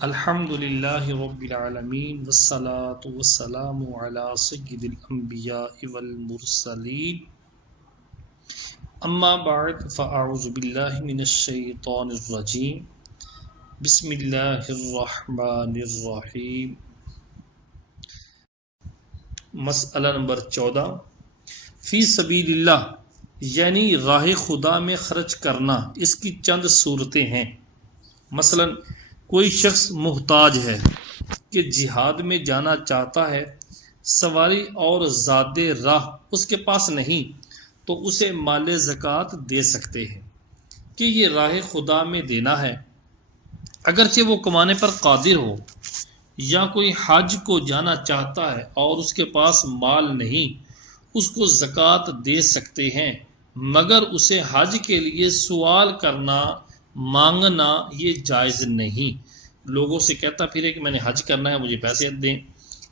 الحمد للہ رب العالمین والصلاة والسلام علی سید الانبیاء والمرسلین اما بعد فاعوذ باللہ من الشیطان الرجیم بسم اللہ الرحمن الرحیم۔ مسئلہ نمبر 14، فی سبیل اللہ یعنی راہ خدا میں خرچ کرنا، اس کی چند صورتیں ہیں۔ مثلا کوئی شخص محتاج ہے کہ جہاد میں جانا چاہتا ہے، سواری اور زاد راہ اس کے پاس نہیں، تو اسے مال زکوٰۃ دے سکتے ہیں کہ یہ راہ خدا میں دینا ہے، اگرچہ وہ کمانے پر قادر ہو۔ یا کوئی حج کو جانا چاہتا ہے اور اس کے پاس مال نہیں، اس کو زکوٰۃ دے سکتے ہیں، مگر اسے حج کے لیے سوال کرنا، مانگنا یہ جائز نہیں۔ لوگوں سے کہتا پھرے کہ میں نے حج کرنا ہے، مجھے پیسے دیں،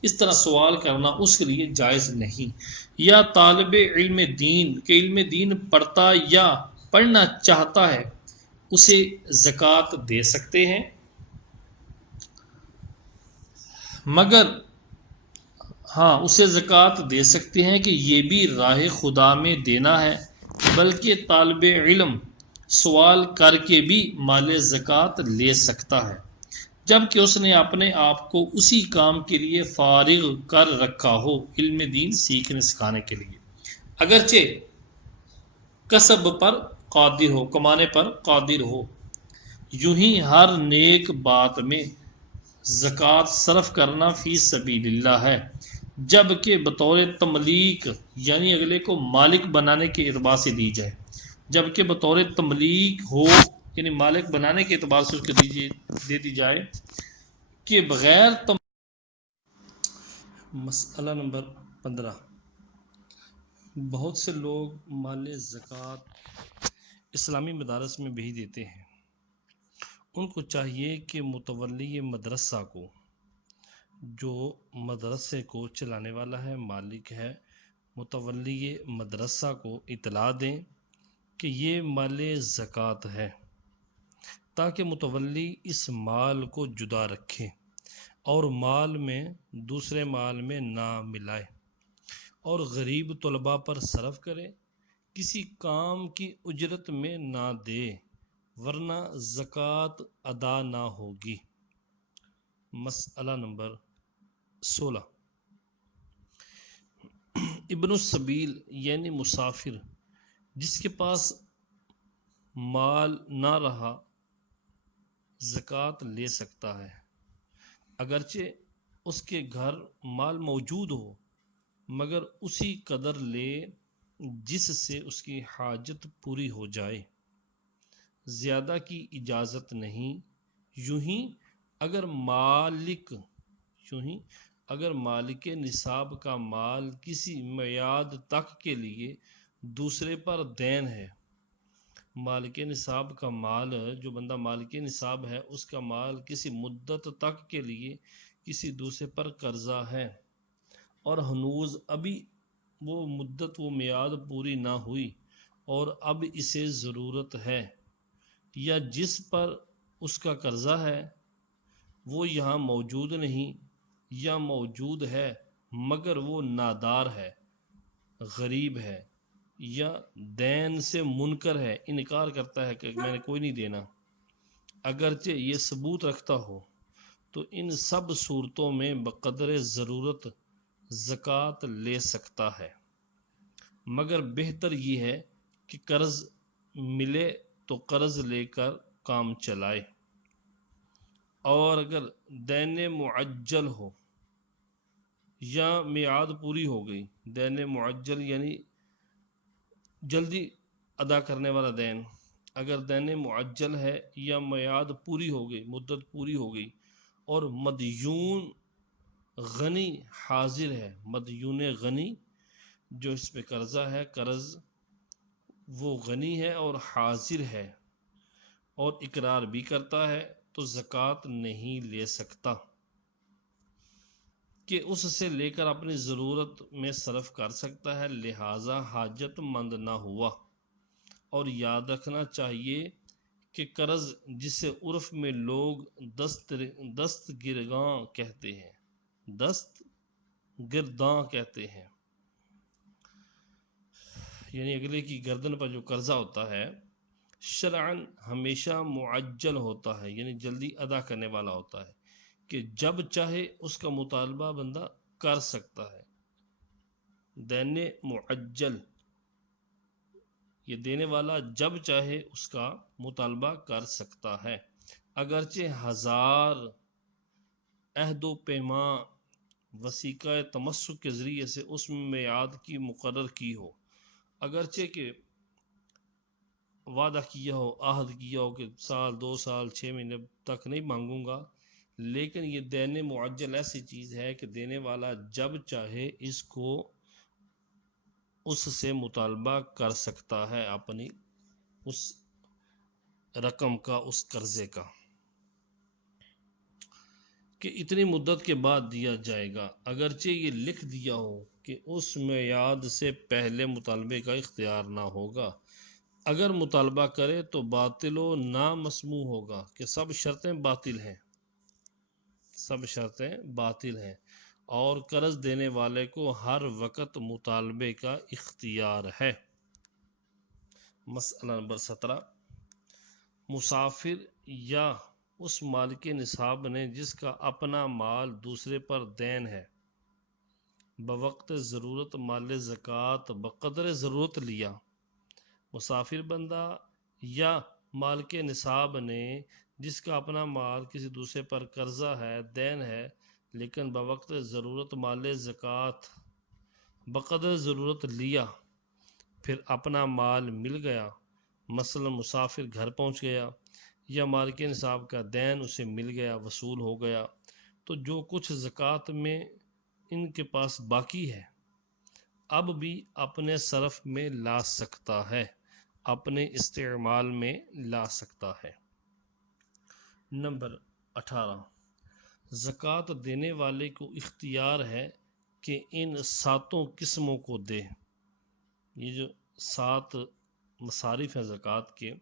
اس طرح سوال کرنا اس کے لیے جائز نہیں۔ یا طالب علم دین کہ علم دین پڑھتا یا پڑھنا چاہتا ہے، اسے زکوٰۃ دے سکتے ہیں، مگر اسے زکوٰۃ دے سکتے ہیں کہ یہ بھی راہ خدا میں دینا ہے، بلکہ طالب علم سوال کر کے بھی مال زکوٰۃ لے سکتا ہے، جبکہ اس نے اپنے آپ کو اسی کام کے لیے فارغ کر رکھا ہو، علم دین سیکھنے سکھانے کے لیے، اگرچہ کسب پر قادر ہو، کمانے پر قادر ہو۔ یوں ہی ہر نیک بات میں زکوٰۃ صرف کرنا فی سبیل اللہ ہے، جبکہ بطور تملیک یعنی اگلے کو مالک بنانے کے اعتبار سے دی جائے، جبکہ بطور تملیک ہو یعنی مالک بنانے کے اعتبار سے اس کو دے دی جائے کہ بغیر مسئلہ نمبر 15، بہت سے لوگ مال زکوٰۃ اسلامی مدارس میں بھیج دیتے ہیں۔ ان کو چاہیے کہ متولی مدرسہ کو، جو مدرسے کو چلانے والا ہے، مالک ہے، متولی مدرسہ کو اطلاع دیں کہ یہ مال زکوٰۃ ہے، تاکہ متولی اس مال کو جدا رکھے اور مال میں دوسرے مال میں نہ ملائے، اور غریب طلباء پر صرف کرے، کسی کام کی اجرت میں نہ دے، ورنہ زکوٰۃ ادا نہ ہوگی۔ مسئلہ نمبر 16، ابن السبیل یعنی مسافر جس کے پاس مال نہ رہا، زکوٰۃ لے سکتا ہے، اگرچہ اس کے گھر مال موجود ہو، مگر اسی قدر لے جس سے اس کی حاجت پوری ہو جائے، زیادہ کی اجازت نہیں۔ یوں ہی اگر مالک نصاب کا مال کسی میعاد تک کے لیے دوسرے پر دین ہے، مالک نصاب کا مال، جو بندہ مالک نصاب ہے، اس کا مال کسی مدت تک کے لیے کسی دوسرے پر قرضہ ہے، اور ہنوز ابھی وہ مدت، وہ میعاد پوری نہ ہوئی اور اب اسے ضرورت ہے، یا جس پر اس کا قرضہ ہے وہ یہاں موجود نہیں، یا موجود ہے مگر وہ نادار ہے، غریب ہے، یا دین سے منکر ہے، انکار کرتا ہے کہ میں نے کوئی نہیں دینا، اگرچہ یہ ثبوت رکھتا ہو، تو ان سب صورتوں میں بقدر ضرورت زکوٰۃ لے سکتا ہے، مگر بہتر یہ ہے کہ قرض ملے تو قرض لے کر کام چلائے، اور اگر دین معجل ہو یا میعاد پوری ہو گئی، دین معجل یعنی جلدی ادا کرنے والا دین، اگر دین معجل ہے یا میعاد پوری ہو گئی، مدت پوری ہو گئی، اور مدیون غنی حاضر ہے، مدیون غنی جو اس پہ قرضہ ہے، قرض وہ غنی ہے اور حاضر ہے اور اقرار بھی کرتا ہے، تو زکوٰۃ نہیں لے سکتا کہ اس سے لے کر اپنی ضرورت میں صرف کر سکتا ہے، لہذا حاجت مند نہ ہوا۔ اور یاد رکھنا چاہیے کہ قرض جسے عرف میں لوگ دست گرگاں کہتے ہیں، دست گرداں کہتے ہیں، یعنی اگلے کی گردن پر جو قرضہ ہوتا ہے، شرعاً ہمیشہ معجل ہوتا ہے، یعنی جلدی ادا کرنے والا ہوتا ہے، کہ جب چاہے اس کا مطالبہ بندہ کر سکتا ہے۔ دین معجل، یہ دینے والا جب چاہے اس کا مطالبہ کر سکتا ہے، اگرچہ ہزار عہد و پیما وثیقہ تمسک کے ذریعے سے اس میعاد کی مقرر کی ہو، اگرچہ کہ وعدہ کیا ہو، عہد کیا ہو کہ سال 2 سال 6 مہینے تک نہیں مانگوں گا، لیکن یہ دین معجل ایسی چیز ہے کہ دینے والا جب چاہے اس کو اس سے مطالبہ کر سکتا ہے، اپنی اس رقم کا، اس قرضے کا، کہ اتنی مدت کے بعد دیا جائے گا، اگرچہ یہ لکھ دیا ہو کہ اس میعاد سے پہلے مطالبے کا اختیار نہ ہوگا۔ اگر مطالبہ کرے تو باطل و نامسموع ہوگا، کہ سب شرطیں باطل ہیں، سب شرطیں باطل ہیں، اور قرض دینے والے کو ہر وقت مطالبے کا اختیار ہے۔ مسئلہ نمبر 17، مسافر یا اس مالک نصاب نے جس کا اپنا مال دوسرے پر دین ہے، بوقت ضرورت مال زکوٰۃ بقدر ضرورت لیا۔ مسافر بندہ یا مالک نصاب نے جس کا اپنا مال کسی دوسرے پر قرضہ ہے، دین ہے، لیکن بوقت ضرورت مال زکوٰۃ بقدر ضرورت لیا، پھر اپنا مال مل گیا، مثلا مسافر گھر پہنچ گیا، یا مالک نصاب کا دین اسے مل گیا، وصول ہو گیا، تو جو کچھ زکوٰۃ میں ان کے پاس باقی ہے اب بھی اپنے صرف میں لا سکتا ہے، اپنے استعمال میں لا سکتا ہے۔ نمبر 18، زکوٰۃ دینے والے کو اختیار ہے کہ ان 7 قسموں کو دے۔ یہ جو 7 مصارف ہیں زکوٰۃ کے،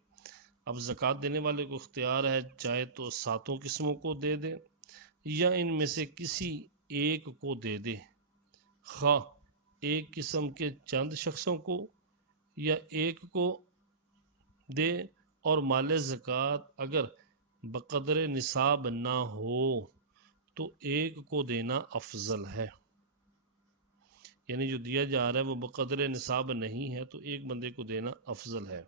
اب زکوٰۃ دینے والے کو اختیار ہے چاہے تو 7 قسموں کو دے دے یا ان میں سے کسی ایک کو دے دے، خواہ ایک قسم کے چند شخصوں کو یا ایک کو دے، اور مال زکوٰۃ اگر بقدر نصاب نہ ہو تو ایک کو دینا افضل ہے، یعنی جو دیا جا رہا ہے وہ بقدر نصاب نہیں ہے تو ایک بندے کو دینا افضل ہے،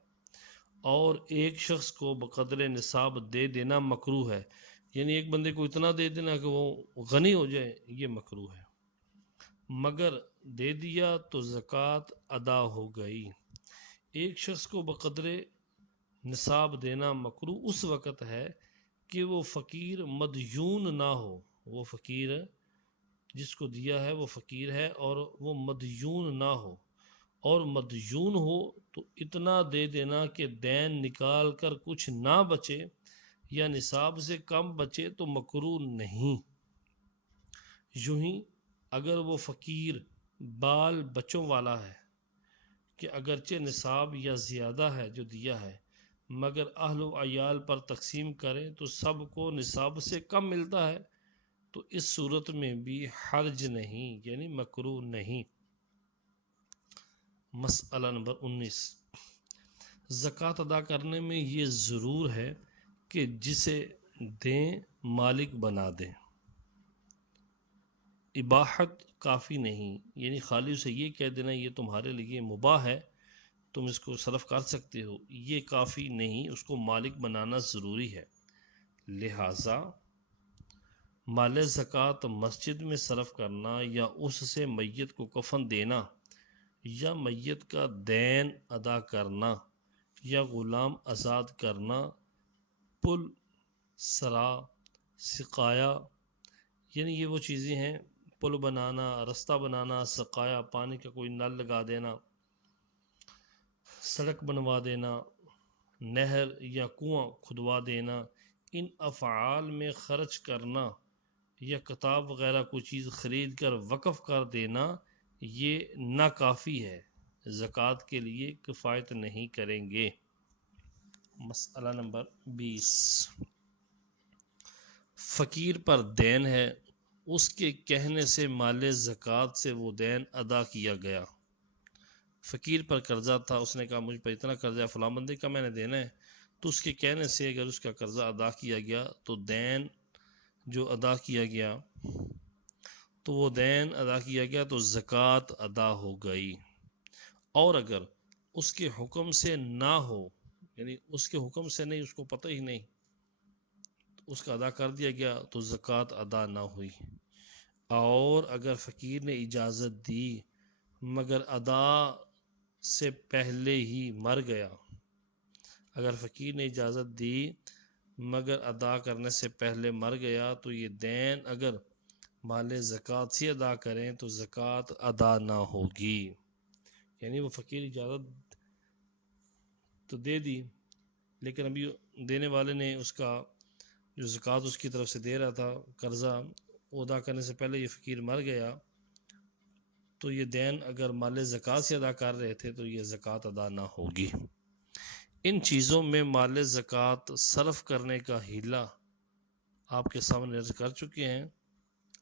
اور ایک شخص کو بقدر نصاب دے دینا مکروہ ہے، یعنی ایک بندے کو اتنا دے دینا کہ وہ غنی ہو جائے، یہ مکروہ ہے، مگر دے دیا تو زکوٰۃ ادا ہو گئی۔ ایک شخص کو بقدر نصاب دینا مکروہ اس وقت ہے کہ وہ فقیر مدیون نہ ہو، وہ فقیر جس کو دیا ہے وہ فقیر ہے اور وہ مدیون نہ ہو، اور مدیون ہو تو اتنا دے دینا کہ دین نکال کر کچھ نہ بچے یا نصاب سے کم بچے تو مکروہ نہیں۔ یوں ہی اگر وہ فقیر بال بچوں والا ہے کہ اگرچہ نصاب یا زیادہ ہے جو دیا ہے، مگر اہل و عیال پر تقسیم کریں تو سب کو نصاب سے کم ملتا ہے، تو اس صورت میں بھی حرج نہیں، یعنی مکروہ نہیں۔ مسئلہ نمبر 19، زکوٰۃ ادا کرنے میں یہ ضرور ہے کہ جسے دیں مالک بنا دیں، اباحت کافی نہیں، یعنی خالی اسے یہ کہہ دینا یہ تمہارے لیے مباح ہے، تم اس کو صرف کر سکتے ہو، یہ کافی نہیں، اس کو مالک بنانا ضروری ہے۔ لہٰذا مال زکوٰۃ مسجد میں صرف کرنا یا اس سے میت کو کفن دینا یا میت کا دین ادا کرنا یا غلام آزاد کرنا، پل، سرا، سقایا، یعنی یہ وہ چیزیں ہیں، پل بنانا، رستہ بنانا، سقایا پانی کا کوئی نل لگا دینا، سڑک بنوا دینا، نہر یا کنواں کھدوا دینا، ان افعال میں خرچ کرنا یا کتاب وغیرہ کوئی چیز خرید کر وقف کر دینا، یہ ناکافی ہے، زکوٰۃ کے لیے کفایت نہیں کریں گے۔ مسئلہ نمبر 20، فقیر پر دین ہے، اس کے کہنے سے مال زکوٰۃ سے وہ دین ادا کیا گیا۔ فقیر پر قرضہ تھا، اس نے کہا مجھ پر اتنا قرضہ فلاں بندے کا میں نے دینا ہے، تو اس کے کہنے سے اگر اس کا قرضہ ادا کیا گیا تو دین جو ادا کیا گیا تو وہ دین ادا کیا گیا تو زکوٰۃ ادا ہو گئی۔ اور اگر اس کے حکم سے نہ ہو، یعنی اس کے حکم سے نہیں، اس کو پتہ ہی نہیں، اس کا ادا کر دیا گیا تو زکوٰۃ ادا نہ ہوئی۔ اور اگر فقیر نے اجازت دی مگر ادا سے پہلے ہی مر گیا، اگر فقیر نے اجازت دی مگر ادا کرنے سے پہلے مر گیا تو یہ دین اگر مال زکوٰۃ سے ادا کریں تو زکوٰۃ ادا نہ ہوگی۔ یعنی وہ فقیر اجازت تو دے دی، لیکن ابھی دینے والے نے اس کا جو زکوٰۃ اس کی طرف سے دے رہا تھا قرضہ، وہ ادا کرنے سے پہلے یہ فقیر مر گیا، تو یہ دین اگر مال زکوٰۃ سے ادا کر رہے تھے تو یہ زکوٰۃ ادا نہ ہوگی۔ ان چیزوں میں مال زکوٰۃ صرف کرنے کا حیلہ آپ کے سامنے عرض کر چکے ہیں۔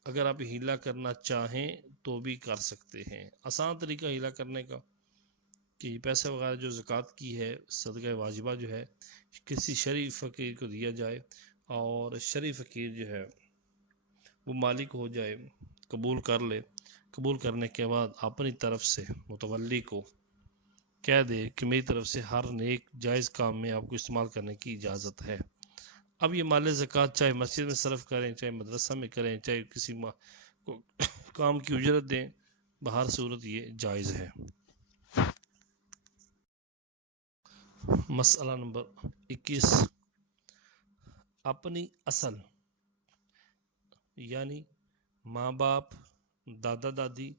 اگر آپ حیلہ کرنا چاہیں تو بھی کر سکتے ہیں۔ آسان طریقہ حیلہ کرنے کا کہ پیسے وغیرہ جو زکوٰۃ کی ہے، صدقہ واجبہ جو ہے، کسی شرعی فقیر کو دیا جائے اور شرعی فقیر جو ہے وہ مالک ہو جائے، قبول کر لے، قبول کرنے کے بعد اپنی طرف سے متولی کو کہہ دے کہ میری طرف سے ہر نیک جائز کام میں آپ کو استعمال کرنے کی اجازت ہے۔ اب یہ مال زکوٰۃ چاہے مسجد میں صرف کریں، چاہے مدرسہ میں کریں، چاہے کسی کو کام کی اجرت دیں، بہر صورت یہ جائز ہے۔ مسئلہ نمبر 21، اپنی اصل یعنی ماں باپ، دادا دادی،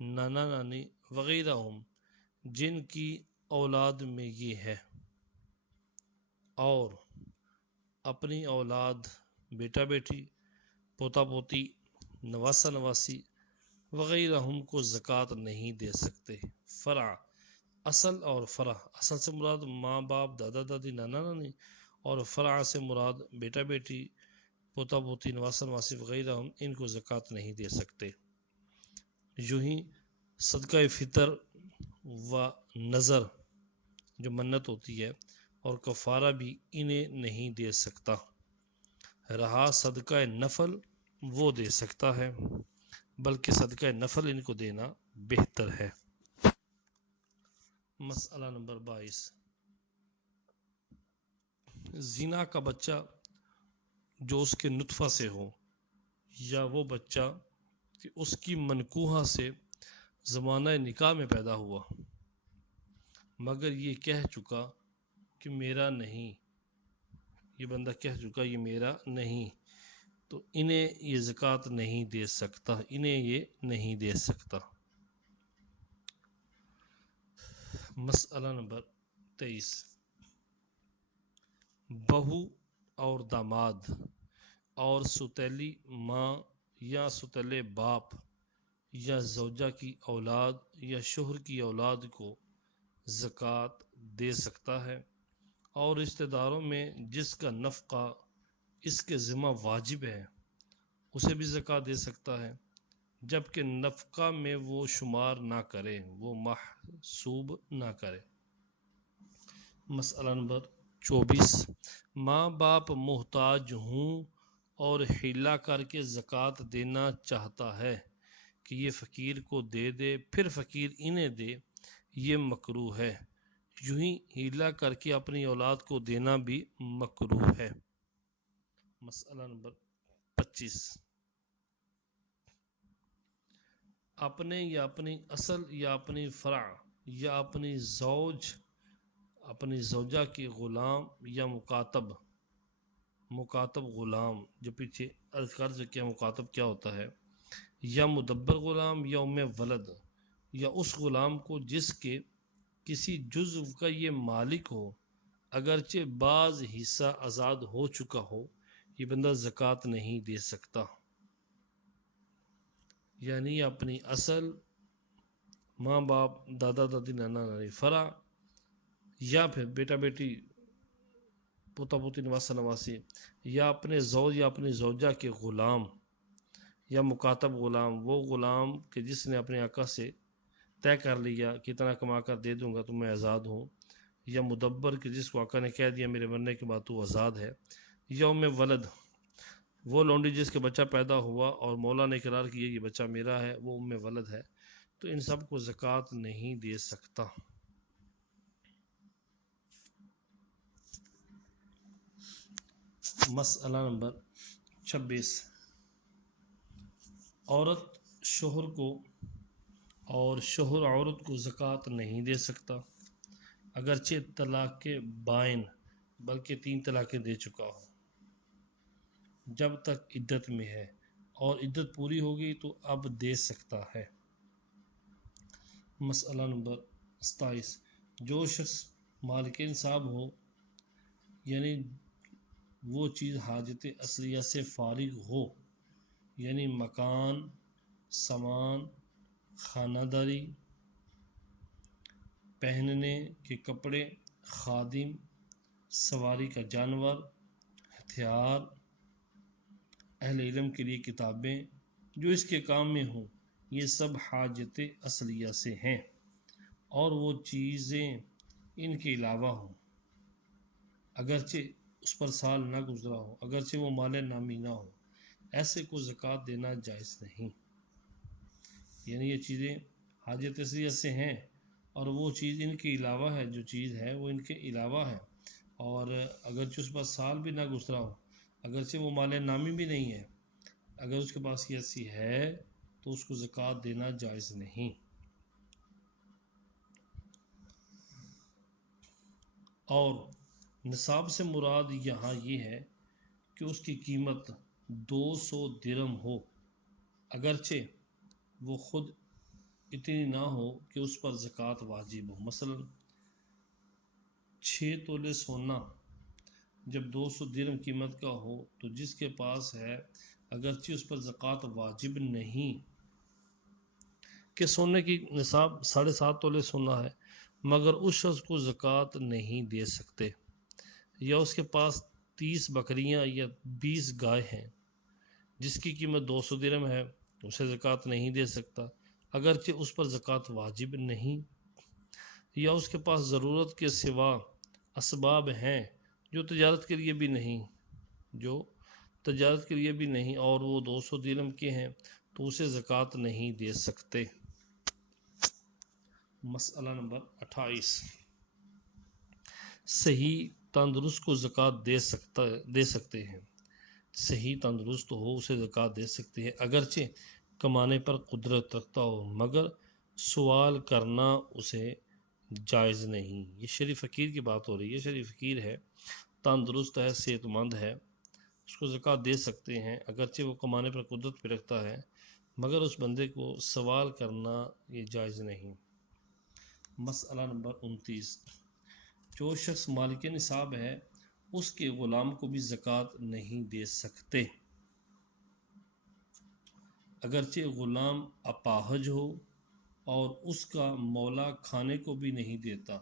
نانا نانی وغیرہ ہم جن کی اولاد میں یہ ہے، اور اپنی اولاد، بیٹا بیٹی، پوتا پوتی، نواسا نواسی وغیرہ ہم کو زکوٰۃ نہیں دے سکتے۔ فرع، اصل اور فرع، اصل سے مراد ماں باپ، دادا دادی، نانا نانی، اور فرع سے مراد بیٹا بیٹی، پوتا پوتی، نواسا نواسی وغیرہ ہم ان کو زکوٰۃ نہیں دے سکتے۔ یوں ہی صدقہ فطر و نظر جو منت ہوتی ہے اور کفارہ بھی انہیں نہیں دے سکتا۔ رہا صدقہ نفل، وہ دے سکتا ہے، بلکہ صدقہ نفل ان کو دینا بہتر ہے۔ مسئلہ نمبر 22، زنا کا بچہ جو اس کے نطفہ سے ہو، یا وہ بچہ کہ اس کی منکوحہ سے زمانہ نکاح میں پیدا ہوا مگر یہ کہہ چکا کہ میرا نہیں، یہ بندہ کہہ چکا یہ میرا نہیں، تو انہیں یہ زکوٰۃ نہیں دے سکتا، انہیں یہ نہیں دے سکتا۔ مسئلہ نمبر 23، بہو اور داماد اور ستیلی ماں یا ستیلے باپ یا زوجہ کی اولاد یا شوہر کی اولاد کو زکوٰۃ دے سکتا ہے، اور رشتہ داروں میں جس کا نفقہ اس کے ذمہ واجب ہے اسے بھی زکوٰۃ دے سکتا ہے، جبکہ نفقہ میں وہ شمار نہ کرے، وہ محسوب نہ کرے۔ مسئلہ نمبر 24، ماں باپ محتاج ہوں اور حیلہ کر کے زکوٰۃ دینا چاہتا ہے کہ یہ فقیر کو دے دے، پھر فقیر انہیں دے، یہ مکروہ ہے۔ یوں ہی حیلہ کر کے اپنی اولاد کو دینا بھی مکروہ ہے۔ مسئلہ نمبر 25، اپنے یا اپنی اصل یا اپنی فرع یا اپنی زوج، اپنی زوجہ کے غلام یا مکاتب غلام، جو پیچھے عرض کر چکے ہیں مکاتب کیا ہوتا ہے، یا مدبر غلام یا ام ولد، یا اس غلام کو جس کے کسی جزو کا یہ مالک ہو اگرچہ بعض حصہ آزاد ہو چکا ہو، یہ بندہ زکوٰۃ نہیں دے سکتا۔ یعنی اپنی اصل، ماں باپ، دادا دادی، نانا نانی، فرع، یا پھر بیٹا بیٹی پوتا پوتی نواسا نواسی یا اپنے زوج یا اپنی زوجہ کے غلام یا مکاتب غلام، وہ غلام کہ جس نے اپنے آقا سے طے کر لیا کہ اتنا کما کر دے دوں گا تو میں آزاد ہوں، یا مدبر کہ جس کو آقا نے کہہ دیا میرے مرنے کے بعد تو آزاد ہے، یا ام ولد وہ لونڈی جس کے بچہ پیدا ہوا اور مولا نے اقرار کیا یہ بچہ میرا ہے، وہ ام ولد ہے، تو ان سب کو زکوٰۃ نہیں دے سکتا۔ مسئلہ نمبر 26، عورت شوہر کو اور شوہر عورت کو زکوٰۃ نہیں دے سکتا اگرچہ طلاق کے بائن بلکہ 3 طلاقیں دے چکا ہو، جب تک عدت میں ہے، اور عدت پوری ہو گئی تو اب دے سکتا ہے۔ مسئلہ نمبر 27، جو شخص مالک نصاب ہو، یعنی وہ چیز حاجت اصلیہ سے فارغ ہو، یعنی مکان، سامان، خانہ داری، پہننے کے کپڑے، خادم، سواری کا جانور، ہتھیار، اہل علم کے لیے کتابیں، جو اس کے کام میں ہوں، یہ سب حاجت اصلیہ سے ہیں، اور وہ چیزیں ان کے علاوہ ہوں، اگرچہ اس پر سال نہ گزرا ہو، اگرچہ وہ مال نامی نہ ہو، ایسے کو زکوٰۃ دینا جائز نہیں۔ یعنی یہ چیزیں حاجت اصلیہ سے ہیں اور وہ چیز ان کے علاوہ ہے، جو چیز ہے وہ ان کے علاوہ ہے، اور اگرچہ اس پر سال بھی نہ گزرا ہو، اگرچہ وہ مال نامی بھی نہیں ہے، اگر اس کے پاس یہ ایسی ہے تو اس کو زکوٰۃ دینا جائز نہیں۔ اور نصاب سے مراد یہاں یہ ہے کہ اس کی قیمت 200 درہم ہو، اگرچہ وہ خود اتنی نہ ہو کہ اس پر زکوٰۃ واجب ہو۔ مثلا 6 تولے سونا جب 200 درہم قیمت کا ہو تو جس کے پاس ہے، اگرچہ اس پر زکوٰۃ واجب نہیں، کہ سونے کی نصاب 7.5 تولے سونا ہے، مگر اس شخص کو زکوٰۃ نہیں دے سکتے، یا اس کے پاس 30 بکریاں یا 20 گائے ہیں جس کی قیمت 200 درہم ہے، اسے زکوٰۃ نہیں دے سکتا، اگرچہ اس پر زکوٰۃ واجب نہیں، یا اس کے پاس ضرورت کے سوا اسباب ہیں جو تجارت کے لیے بھی نہیں، اور وہ 200 درہم کے ہیں تو اسے زکوٰۃ نہیں دے سکتے۔ مسئلہ نمبر 28، صحیح تندرست کو زکوٰۃ دے سکتے ہیں، صحیح تندرست ہو اسے زکوٰۃ دے سکتے ہیں اگرچہ کمانے پر قدرت رکھتا ہو، مگر سوال کرنا اسے جائز نہیں۔ یہ شریف فقیر کی بات ہو رہی ہے، شریف فقیر ہے، تندرست ہے، صحت مند ہے، اس کو زکوٰۃ دے سکتے ہیں اگرچہ وہ کمانے پر قدرت بھی رکھتا ہے، مگر اس بندے کو سوال کرنا یہ جائز نہیں۔ مسئلہ نمبر 29، جو شخص مالک نصاب ہے اس کے غلام کو بھی زکوٰۃ نہیں دے سکتے اگرچہ غلام اپاہج ہو اور اس کا مولا کھانے کو بھی نہیں دیتا،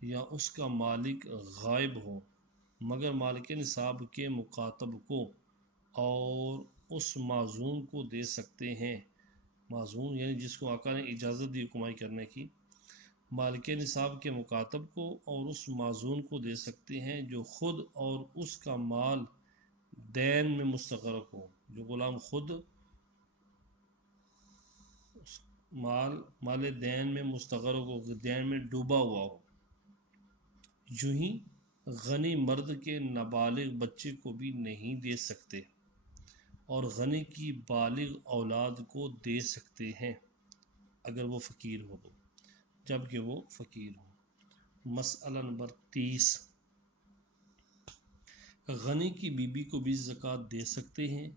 یا اس کا مالک غائب ہو، مگر مالک نصاب کے مکاتب کو اور اس معزون کو دے سکتے ہیں۔ معزون یعنی جس کو آقا نے اجازت دی کمائی کرنے کی، مالک نصاب کے مکاتب کو اور اس معزون کو دے سکتے ہیں جو خود اور اس کا مال دین میں مستغرق ہو، جو غلام خود مال دین میں مستغرق ہو، دین میں ڈوبا ہوا ہو۔ یوں ہی غنی مرد کے نابالغ بچے کو بھی نہیں دے سکتے، اور غنی کی بالغ اولاد کو دے سکتے ہیں اگر وہ فقیر ہو تو، جبکہ وہ فقیر ہو۔ مسئلہ نمبر 30، غنی کی بیوی کو بھی زکوٰۃ دے سکتے ہیں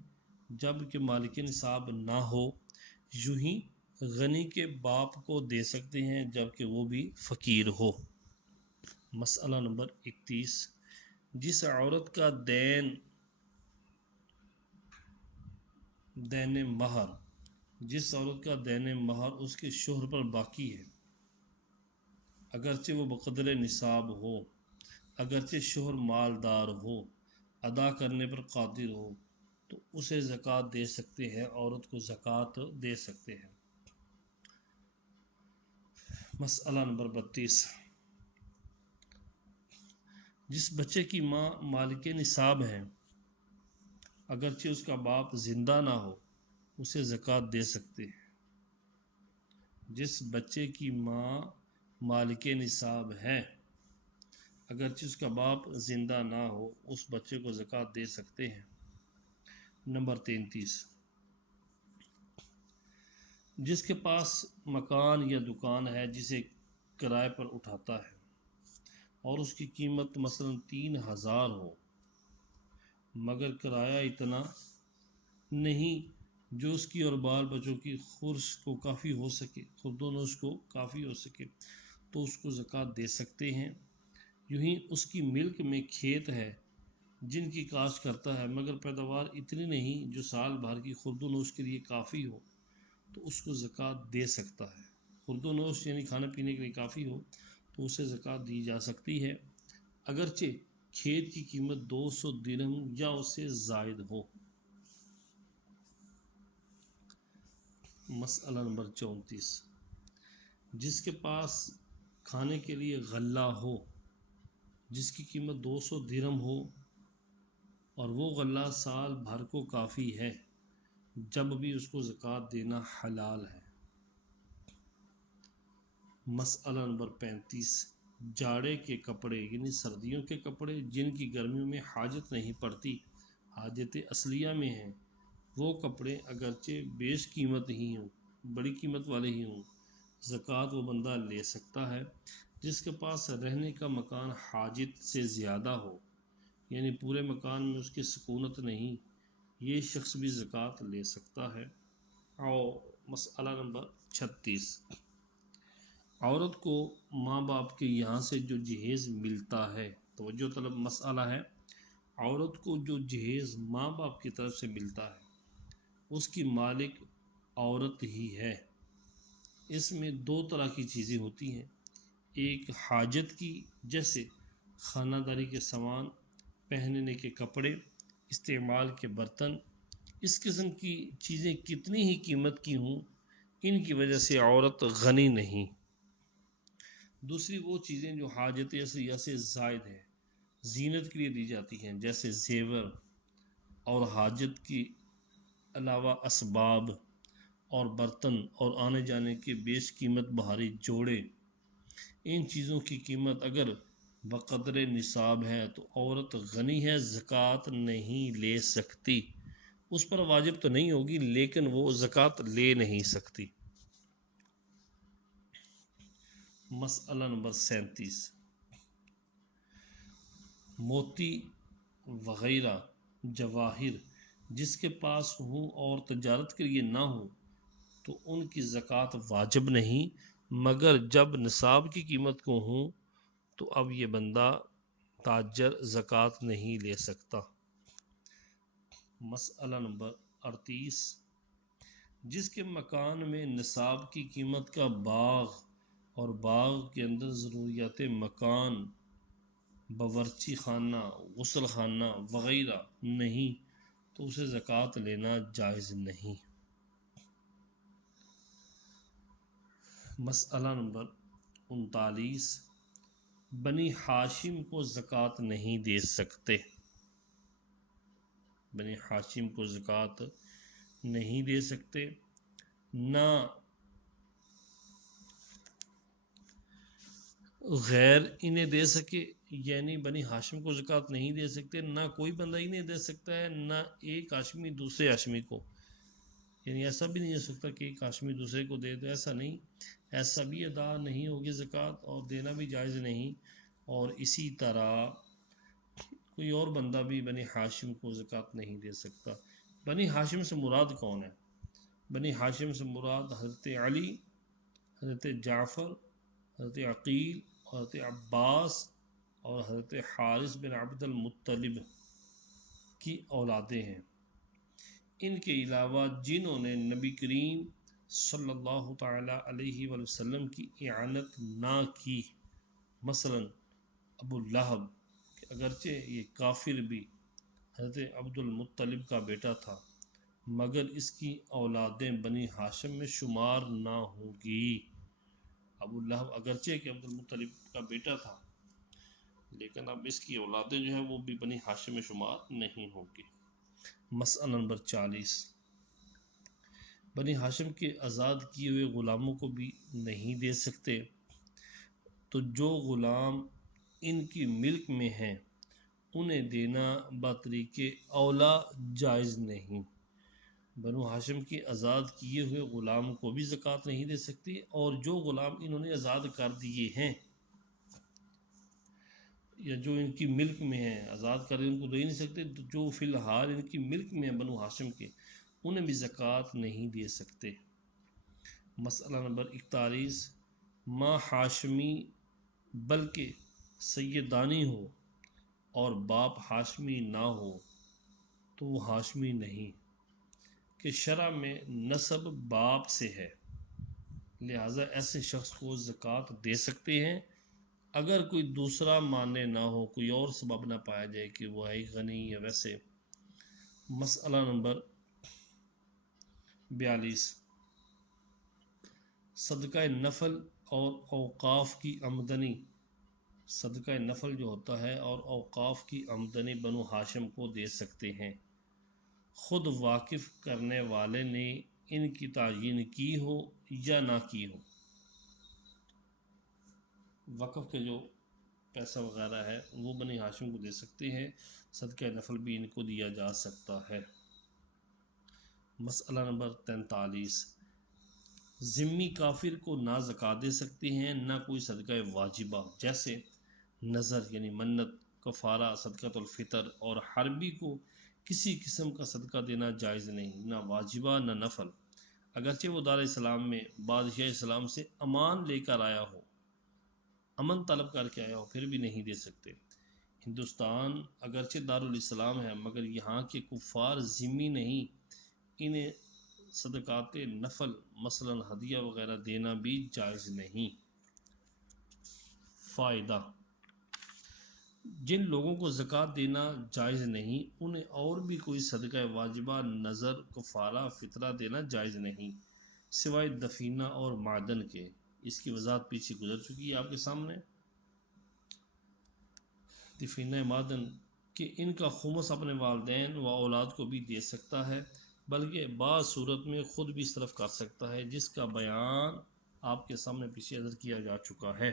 جبکہ مالک نصاب نہ ہو، یوں ہی غنی کے باپ کو دے سکتے ہیں جبکہ وہ بھی فقیر ہو۔ مسئلہ نمبر 31، جس عورت کا دین مہر اس کے شوہر پر باقی ہے اگرچہ وہ بقدر نصاب ہو، اگرچہ شوہر مالدار ہو، ادا کرنے پر قادر ہو تو اسے زکوٰۃ دے سکتے ہیں، عورت کو زکوٰۃ دے سکتے ہیں۔ مسئلہ نمبر 32، جس بچے کی ماں مالک نصاب ہے، اگرچہ اس کا باپ زندہ نہ ہو، اسے زکوٰۃ دے سکتے ہیں۔ جس بچے کی ماں مالک نصاب ہے، اگرچہ اس کا باپ زندہ نہ ہو، اس بچے کو زکوٰۃ دے سکتے ہیں۔ نمبر 33، جس کے پاس مکان یا دکان ہے جسے کرائے پر اٹھاتا ہے اور اس کی قیمت مثلا 3000 ہو، مگر کرایہ اتنا نہیں جو اس کی اور بال بچوں کی خرس کو کافی ہو سکے، خوردونوش کو کافی ہو سکے، تو اس کو زکوٰۃ دے سکتے ہیں۔ یوں ہی اس کی ملک میں کھیت ہے جن کی کاشت کرتا ہے، مگر پیداوار اتنی نہیں جو سال بھر کی خوردونوش کے لیے کافی ہو، تو اس کو زکوٰۃ دے سکتا ہے۔ خوردونوش یعنی کھانے پینے کے لیے کافی ہو تو اسے زکوٰۃ دی جا سکتی ہے، اگرچہ کھیت کی قیمت 200 درہم یا اس سے زائد ہو۔ مسئلہ نمبر 34، جس کے پاس کھانے کے لیے غلہ ہو جس کی قیمت 200 درہم ہو اور وہ غلہ سال بھر کو کافی ہے، جب بھی اس کو زکوٰۃ دینا حلال ہے۔ مسئلہ نمبر 35، جاڑے کے کپڑے یعنی سردیوں کے کپڑے جن کی گرمیوں میں حاجت نہیں پڑتی، حاجت اصلیہ میں ہیں، وہ کپڑے اگرچہ بیش قیمت ہی ہوں، بڑی قیمت والے ہی ہوں، زکوٰۃ وہ بندہ لے سکتا ہے۔ جس کے پاس رہنے کا مکان حاجت سے زیادہ ہو، یعنی پورے مکان میں اس کی سکونت نہیں، یہ شخص بھی زکوٰۃ لے سکتا ہے۔ اور مسئلہ نمبر 36، عورت کو ماں باپ کے یہاں سے جو جہیز ملتا ہے، توجہ طلب مسئلہ ہے، عورت کو جو جہیز ماں باپ کی طرف سے ملتا ہے اس کی مالک عورت ہی ہے۔ اس میں دو طرح کی چیزیں ہوتی ہیں، ایک حاجت کی جیسے خانہ داری کے سامان، پہننے کے کپڑے، استعمال کے برتن، اس قسم کی چیزیں کتنی ہی قیمت کی ہوں ان کی وجہ سے عورت غنی نہیں۔ دوسری وہ چیزیں جو حاجت اصلیہ سے زائد ہیں، زینت کے لیے دی جاتی ہیں، جیسے زیور اور حاجت کی علاوہ اسباب اور برتن اور آنے جانے کے بیش قیمت بہاری جوڑے، ان چیزوں کی قیمت اگر بقدر نصاب ہے تو عورت غنی ہے، زکوٰۃ نہیں لے سکتی۔ اس پر واجب تو نہیں ہوگی لیکن وہ زکوٰۃ لے نہیں سکتی۔ مسئلہ نمبر 37، موتی وغیرہ جواہر جس کے پاس ہوں اور تجارت کے لیے نہ ہوں تو ان کی زکوٰۃ واجب نہیں، مگر جب نصاب کی قیمت کو ہوں تو اب یہ بندہ تاجر زکوٰۃ نہیں لے سکتا۔ مسئلہ نمبر 38، جس کے مکان میں نصاب کی قیمت کا باغ اور باغ کے اندر ضروریات مکان، باورچی خانہ، غسل خانہ وغیرہ نہیں تو اسے زکوٰۃ لینا جائز نہیں۔ مسئلہ نمبر 39، بنی ہاشم کو زکوٰۃ نہیں دے سکتے، بنی ہاشم کو زکوٰۃ نہیں دے سکتے، نہ غیر انہیں دے سکے، یعنی بنی ہاشم کو زکوٰۃ نہیں دے سکتے، نہ کوئی بندہ انہیں دے سکتا ہے، نہ ایک ہاشمی دوسرے ہاشمی کو، یعنی ایسا بھی نہیں ہو سکتا کہ ایک ہاشمی دوسرے کو دے دے، ایسا نہیں، ایسا بھی ادا نہیں ہوگی زکوٰۃ اور دینا بھی جائز نہیں۔ اور اسی طرح کوئی اور بندہ بھی بنی ہاشم کو زکوٰۃ نہیں دے سکتا۔ بنی ہاشم سے مراد کون ہے؟ بنی ہاشم سے مراد حضرت علی، حضرت جعفر، حضرت عقیل، حضرت عباس اور حضرت حارث بن عبد المطلب کی اولادیں ہیں۔ ان کے علاوہ جنہوں نے نبی کریم صلی اللہ تعالی علیہ وسلم کی اعانت نہ کی، مثلا ابو لہب، اگرچہ یہ کافر بھی حضرت عبد المطلب کا بیٹا تھا مگر اس کی اولادیں بنی ہاشم میں شمار نہ ہوں گی۔ ابو لہب اگرچہ کہ عبد المطلب کا بیٹا تھا لیکن اب اس کی اولادیں جو ہیں وہ بھی بنی ہاشم میں شمار نہیں ہوں گی۔ مسئلہ نمبر 40، بنی ہاشم کے آزاد کیے ہوئے غلاموں کو بھی نہیں دے سکتے، تو جو غلام ان کی ملک میں ہیں انہیں دینا بطریق اولا جائز نہیں۔ بنو ہاشم کے آزاد کیے ہوئے غلام کو بھی زکوٰۃ نہیں دے سکتی، اور جو غلام انہوں نے آزاد کر دیے ہیں یا جو ان کی ملک میں ہیں، آزاد کر ان کو دے نہیں سکتے، تو جو فی الحال ان کی ملک میں ہیں بنو ہاشم کے انہیں بھی زکوٰۃ نہیں دے سکتے۔ مسئلہ نمبر 41، ماں ہاشمی بلکہ سیدانی ہو اور باپ ہاشمی نہ ہو تو وہ ہاشمی نہیں، کہ شرع میں نسب باپ سے ہے، لہٰذا ایسے شخص کو زکوٰۃ دے سکتے ہیں اگر کوئی دوسرا مانع نہ ہو، کوئی اور سبب نہ پایا جائے کہ وہ ہے غنی یا ویسے۔ مسئلہ نمبر 42، صدقہ نفل اور اوقاف کی آمدنی، صدقہ نفل جو ہوتا ہے اور اوقاف کی آمدنی بنو ہاشم کو دے سکتے ہیں، خود واقف کرنے والے نے ان کی تعیین کی ہو یا نہ کی ہو۔ وقف کے جو پیسہ وغیرہ ہے وہ بنی ہاشم کو دے سکتے ہیں، صدقہ نفل بھی ان کو دیا جا سکتا ہے۔ مسئلہ نمبر 43، ذمی کافر کو نہ زکوٰۃ دے سکتے ہیں نہ کوئی صدقہ واجبہ، جیسے نظر یعنی منت، کفارہ، صدقۃ الفطر، اور حربی کو کسی قسم کا صدقہ دینا جائز نہیں، نہ واجبہ نہ نفل، اگرچہ وہ دار اسلام میں بادشاہ اسلام سے امان لے کر آیا ہو، امن طلب کر کے آیا ہو، پھر بھی نہیں دے سکتے۔ ہندوستان اگرچہ دارالاسلام ہے مگر یہاں کے کفار ذمی نہیں، انہیں صدقات نفل مثلا ہدیہ وغیرہ دینا بھی جائز نہیں۔ فائدہ، جن لوگوں کو زکوٰۃ دینا جائز نہیں انہیں اور بھی کوئی صدقہ واجبہ، نظر، کفارہ، فطرہ دینا جائز نہیں سوائے دفینہ اور معدن کے۔ اس کی وضاحت پیچھے گزر چکی ہے آپ کے سامنے۔ دفینہ معدن کہ ان کا خمس اپنے والدین و اولاد کو بھی دے سکتا ہے، بلکہ بعض صورت میں خود بھی صرف کر سکتا ہے، جس کا بیان آپ کے سامنے پیچھے ذکر کیا جا چکا ہے۔